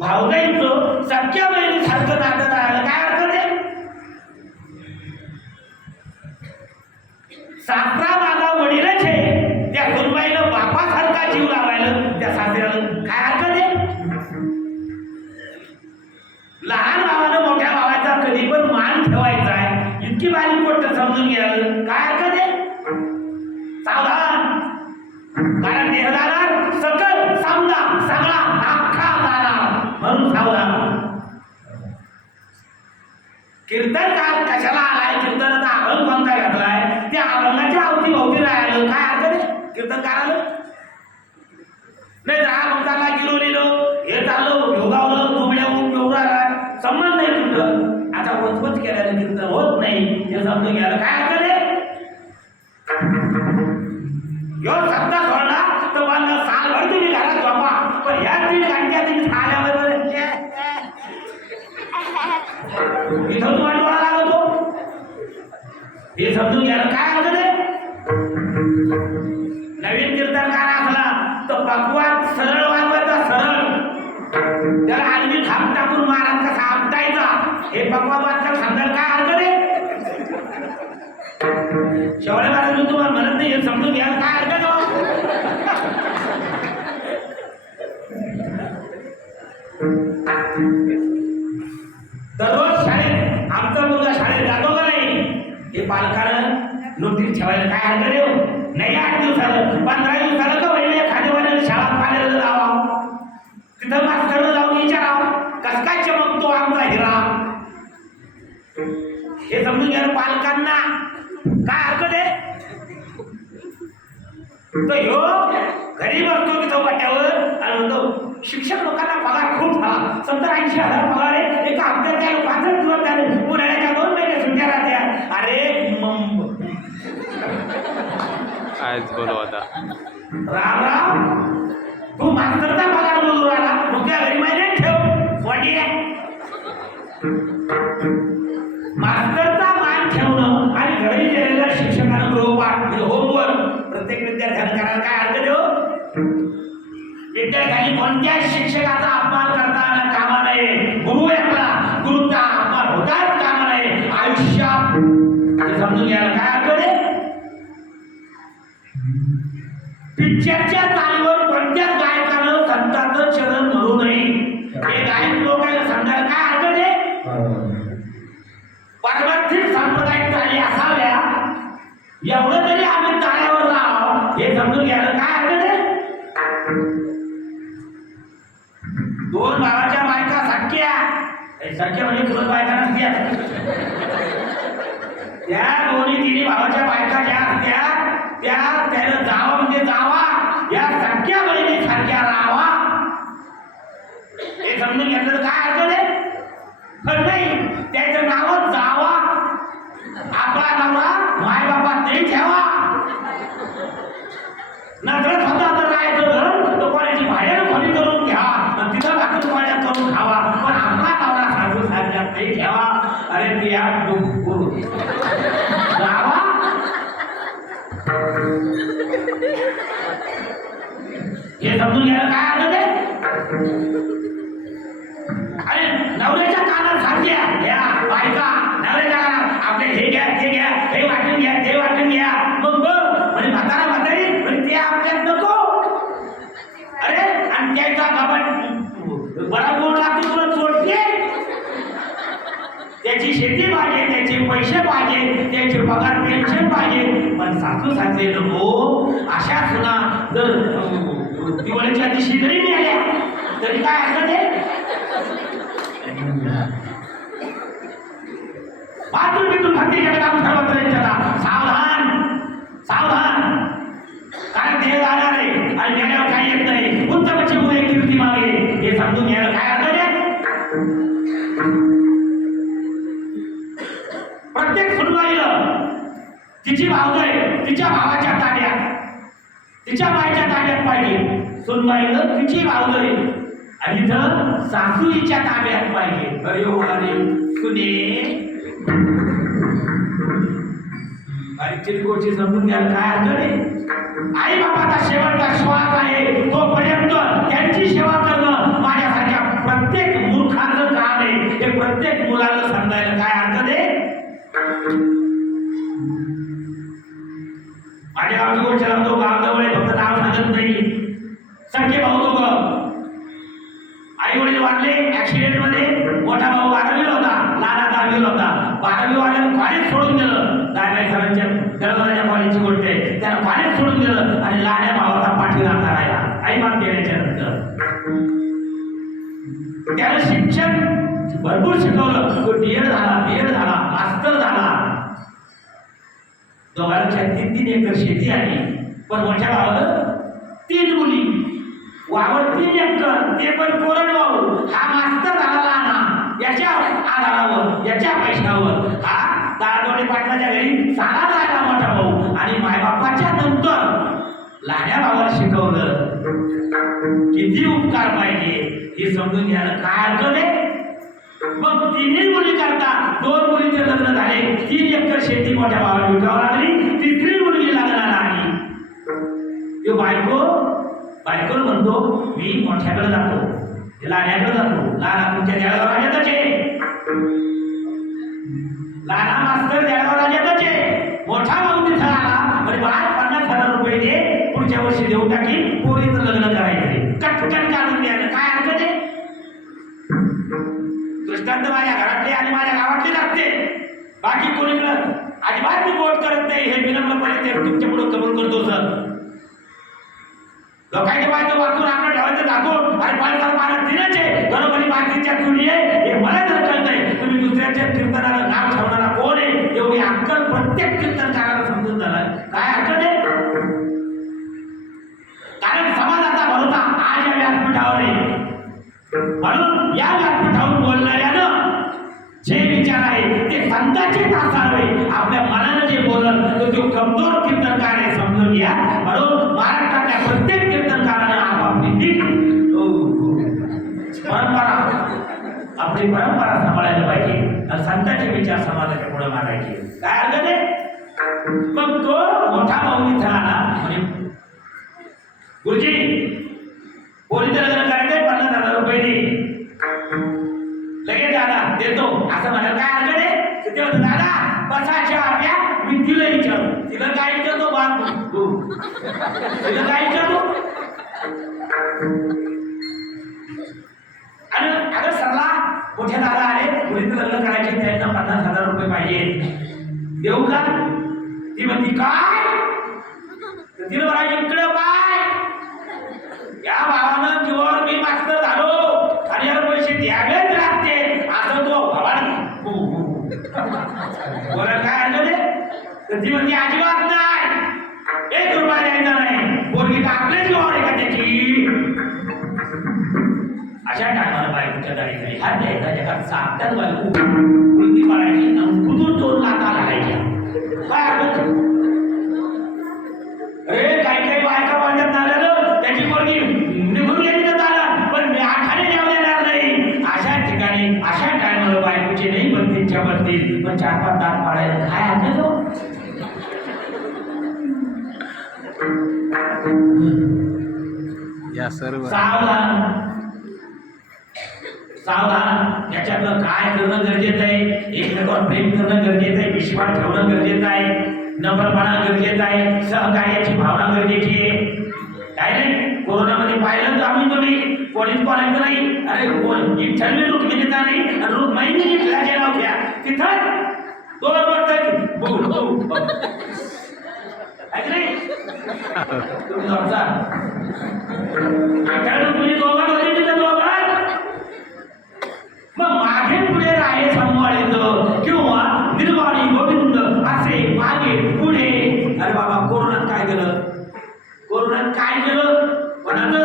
भावनाईचं सख्या बहिणीसारखं नातं राहिलं काय अर्थ आहे? सासरा माझा वडीलच आहे, त्या सुनबाईनं बापासारखा जीव लावायला त्या सासऱ्याला काय अर्थ आहे? लहान भावानं मोठ्या भावाचा कधी पण मान ठेवायचा आहे, इतकी बारीक गोष्ट समजून घ्यायला काय अर्थ आहे? सावधान, कारण देह जाणार सकल समजा सगळा अख्खा जाणार, म्हणून सावधान. कीर्तनकार कशाला आलाय? कीर्तनाचा अभंग कोणता घातलाय? त्या अभंगाच्या अवतीभोवती राहिलं काय अर्थ आहे कीर्तनकाराला? नाही दहा भक्ताला गिरवलेलो हे चाललो योगावलं तुमड्या एवढा संबंध नाही कुठं. आता वचवच केल्यानं कीर्तन होत नाही हे समजून घ्यायला काय अर्थ आहे? यो सत्ता सोडला तर मला सालभर तुम्ही घरात झोपा, पण ह्या 3 घंट्या तुम्ही आल्याबरोबर इथं तुम्हाला डोळा लागतो हे समजून घ्यायला काय अर्थ आहे? नवीन कीर्तनकार असला तर पकवान सरळ वाजवायचा, सरळ त्याला आडवी थाप टाकून महाराज कसा आपटायचा हे पकवान वाचता समजायला काय अर्थ आहे? शेवट्या महाराज मी तुम्हाला म्हणत नाही हे समजून घ्यायला काय अर्थ आहे? दररोज शाळेत आमचा मुलगा शाळेत जातो का नाही हे पालकानं नोटीस ठेवायला काय अर्थ आहे? नाही 8 दिवसाला 15 दिवसाला का वहिले खादेवाल्याने शाळा पाण्याला लावा, तिथं मास्तरला जाऊन विचारावं कस काय चमकतो आमचा हिरा हे समजून घ्या पालकांना काय अर्थ आहे? तर ह्यो घरी बसतो तिथं वाट्यावर आणि म्हणतो शिक्षक लोकांना पगार खूप झाला, 70-80 हजार पगार आहे, एका हप्त्यात त्याला 65 दिवस झाले, उन्हाळ्याच्या 2 महिने सुट्ट्या राहत्या. अरे कायच बोलू आता राम राम, तू मास्तरचा पगार बोलू राहिला, मग त्या घरी महिने ठेव वाटी मास्तरचा मान ठेवणं आणि घरी गेलेल्या शिक्षकांना गृहपाठ होमवर्क प्रत्येक विद्यार्थ्यानं करायला काय अर्थ देऊ? विद्यार्थ्यांनी कोणत्याच शिक्षकाचा अपमान करता कामा नये. गुरु आपला गुरुचा अपमान होताच कामा नये आयुष्यात. समजून घ्यायला काय अर्थ आहे? पिक्चरच्या तालीवर कोणत्याच गायकानं संतांचं चरण म्हणू नये हे गायक लोकांना समजायला काय अर्थ आहे? पारमार्थिक सांप्रदायिक ताली असाव्या एवढं तरी आम्ही ताळ्यावर लाव हे समजून घ्यायला काय अर्थ आहे? 2 भावाच्या बायका सख्या म्हणजे 2 बायका नसत्या, त्या 2-3 भावाच्या बायका ज्या असत्या त्याला जावा म्हणजे जावा या सख्या बहिणी सारख्या राहावा हे समजून घेतलं काय अर्थ आहे? पण नाही त्याचं नावच जावा, आपला नवरा मायबापात नाही ठेवा. नजरत होता तर राहायचं घर तर कोणाची भाड्यानं खोली करून घ्या आणि तिथं भाकरी पाड्या करून खावा, पण आपला नवरा सासू सारख्यात नाही ठेवा. अरे ते या जावा हे समजून घ्यायला काय अर्थ आहे? अरे नवऱ्याच्या कानात सारख्या घ्या बायका नवऱ्याच्या कानात आपले हे घ्या ते घ्या हे वाटून घ्या ते वाटून घ्या, मग म्हणजे म्हातारा म्हातारी म्हणजे ते आपल्यात नको. अरे आणि त्याचा गावात बरा गोड लागतो तुला सोडते, त्याची शेती पाहिजे, त्याचे पैसे पाहिजे, त्याचे पगार पेन्शन पाहिजे, पण सासू सासरे नको. अशा सुना जर दिवाळीच्या दिवशी जरी मिळाल्या तरी काय अर्थ आहे? मातृपितृ भक्ती जगताम सर्वत्र सावधान सावधान, काय देह जाणार आहे आणि देण्यावर काही येत नाही. उत्तमची मुळे कीर्ती मागे हे समजून घ्यायला काय अर्थ आहे? प्रत्येक सुनबाईला तिची भावजाई तिच्या भावाच्या ताब्यात तिच्या बाईच्या ताब्यात पाहिजे, सुनबाईला तिची भावजाई आणि इथं सासूईच्या ताब्यात पाहिजे. अरे हो अरे सुने बारीकची गोष्टी समजून घ्यायला काय अर्थ आहे? आई बापाचा शेवटचा श्वास आहे तोपर्यंत त्यांची सेवा करणं माझ्यासारख्या आई वडील वारले ऍक्सिडेंट मध्ये. मोठा भाऊ 12वीला होता, लहाना 10वीला होता. 12वी वाल्यानं कॉलेज सोडून दिलं. दादाई सरांच्या दळवण्याच्या कॉलेजची गोष्ट आहे. त्यानं कॉलेज सोडून दिलं आणि लहान्या भावाचा पाठीला करायला आई बाप गेल्याच्या नंतर त्यानं शिक्षण भरपूर शिकवलं. तो डीएड झाला, बीएड झाला, मास्टर झाला. दोघांच्या 3-3 एकर शेती आली. पण मोठ्या भावाला 3 मुली, वावर 3 एकर, ते पण कोरडवाहू. हा मास्तर झाला लहाना, याच्या आधारावर, याच्या पैशावर हा दादोडे पाटलाच्या घरी साला राहिला मोठा भाऊ. आणि मायबापाच्या नंतर लहान्या भावाला शिकवलं. किती उपकार पाहिजे हे समजून घ्यायला काय अर्थ आहे. मग 3 मुली करता 2 मुलीचे लग्न झाले. 3 एकर शेती मोठ्या भावाला विकावं लागली. 3री मुलगी लग्नाला आली. तो बायकोला म्हणतो मी मोठ्याकडे जातो, लहान्याकडे जातो. लहाना तुमच्या जळगाव राज्यातच आहे, लहाना मास्तर जळगाव राज्यातच आहे. मोठा भाऊ तिथं आला आणि 50,000 रुपये दे, पुढच्या वर्षी देऊ टाकी, पोरीचं लग्न करायचं. कटकन काढून द्यायला काय अर्थ आहे. दृष्टांत माझ्या घरातले आणि माझ्या गावातले लागते. बाकी कोणीकडे अजिबात मी बोट करत नाही. हे विनम्रपणे ते तुमच्या पुढे कबूल करतो सर. लोकांच्या बाजू वाचून आपण ठेवायचं दाखवून आणि पालसाला पाण्यात दिलंच आहे. बरोबरी बाकीच्या चुली आहे हे मला जर कळतंय. तुम्ही दुसऱ्याच्या कीर्तनाला नाव ठेवणारा कोण आहे एवढी अक्कल प्रत्येक कीर्तनकाराला समजून झालं. काय अक्कल आहे. कारण समाजाचा भरोसा आज या व्यासपीठावर आहे. म्हणून या व्यासपीठावर बोलणाऱ्यानं जे विचार आहे ते संतांचेच असावे. आपल्या मनानं जे बोललं तो कमजोर कीर्तनकार आहे समजून घ्या. म्हणून महाराष्ट्रातल्या प्रत्येक कीर्तनकारानं आपापली आपली परंपरा सांभाळायला पाहिजे आणि संतांचे विचार समाजाच्या पुढे मांडायचे. काय अर्थ आहे. मग तो मोठा भाऊ इथं आला म्हणजे गुरुजी पोरीचं लग्न करायचंय 50,000 रुपये दे. लगेच दादा देतो असं म्हणाल काय अर्थ आहे. ते होतं दादा बसाच्या आप्या मी तिला विचारू. तिला काय विचारतो बाप तिला काय विचारतो. आणि अगं सरला मोठे दादा आले पोरीचं लग्न करायचे त्यांना 50,000 रुपये पाहिजे देऊ का. ती म्हणती काय. तिला बघा इकडे पाय या भावानं जीवावर मी मास्तर झालो आणि याला पैसे द्यावेच लागते असं तो भवानी बोला काय आलं तर ती म्हणते अजिबात नाही 1 रुपया द्यायचा नाही. पोरगी का आपल्या जीवावर आहे का त्याची. अशा टायमाला बायकोच्या दाढीखाली हात द्यायचा जगात सापट्यात बायको वृत्ती पाडायची कुठून 2 लाथा घालायच्या. काय अर्थ. अरे काही बायका पाण्यात नाल्यानं त्याची पोरगी निघून गेली तर झालं पण मी आठाने द्यावं देणार नाही. अशा ठिकाणी अशा टायमाला बायकोचे नाही बत्तीच्या बत्तीस पण 4-5 दात पाडायला काय अर्थ. या सर्व सावधान सावधान. याच्यातलं काय करणं गरजेचं आहे. एकमेकावर प्रेम करणं गरजेचं आहे. विश्वास ठेवणं गरजेचं आहे. नम्रपणा गरजेचा आहे. सहकार्याची भावना गरजेची आहे. काय नाही कोरोनामध्ये पाहिलं तर आम्ही तुम्ही पोलीस बोलायचं नाही. अरे कोण ठरली रुक्मिणीचा नाही आणि रुक्मिणी इथल्या होत्या तिथं 2 वर्ष नाही तुम्ही समजा रुक्मिणी दोघांत होती तिथं दोघांत. मग मागे पुढे राहे सांभाळायचं किंवा निर्वाणी गोविंद असे मागे पुढे. अरे बाबा कोरोनात काय केलं. कोरोनात काय केलं कोणाचं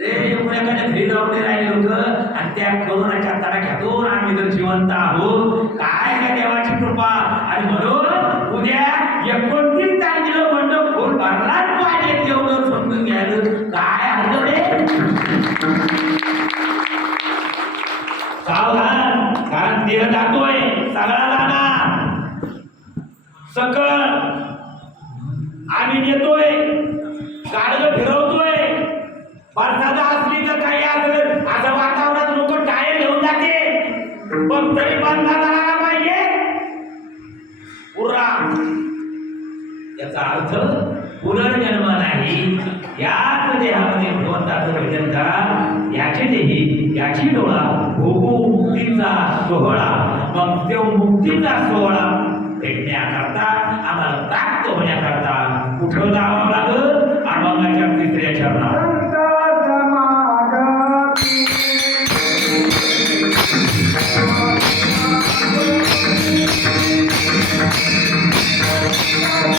रे एखाद्या घरी जाऊन राहिले लोक आणि त्या कोरोनाच्या तडाख्यातून आम्ही जर जिवंत आहोत. काय त्या देवाची कृपा. आणि म्हणून उद्या 29 तारखेला मंडप फुल भरलाच पाहिजे एवढं समजून घ्यायचं. काय अर्थ रे. सावधान कारण देह जातोय सगळा जाणार सकळ आम्ही नेतोय गाडगं फिरवतोय. बरसात असली तर काही असलं असं वातावरणात लोक टायर घेऊन जाते पण तरी बंद झाला पाहिजे पुरा. याचा याचा अर्थ पुनर्जन्म नाही, याच देहामध्ये भगवंताचं भजन करा, याची देही याची डोळा भोगू मुक्तीचा सोहळा. मग तो मुक्तीचा सोहळा भेटण्याकरता आम्हाला प्राप्त होण्याकरता कुठं जावं लागलं? अभंगाच्या 3ऱ्या चरणात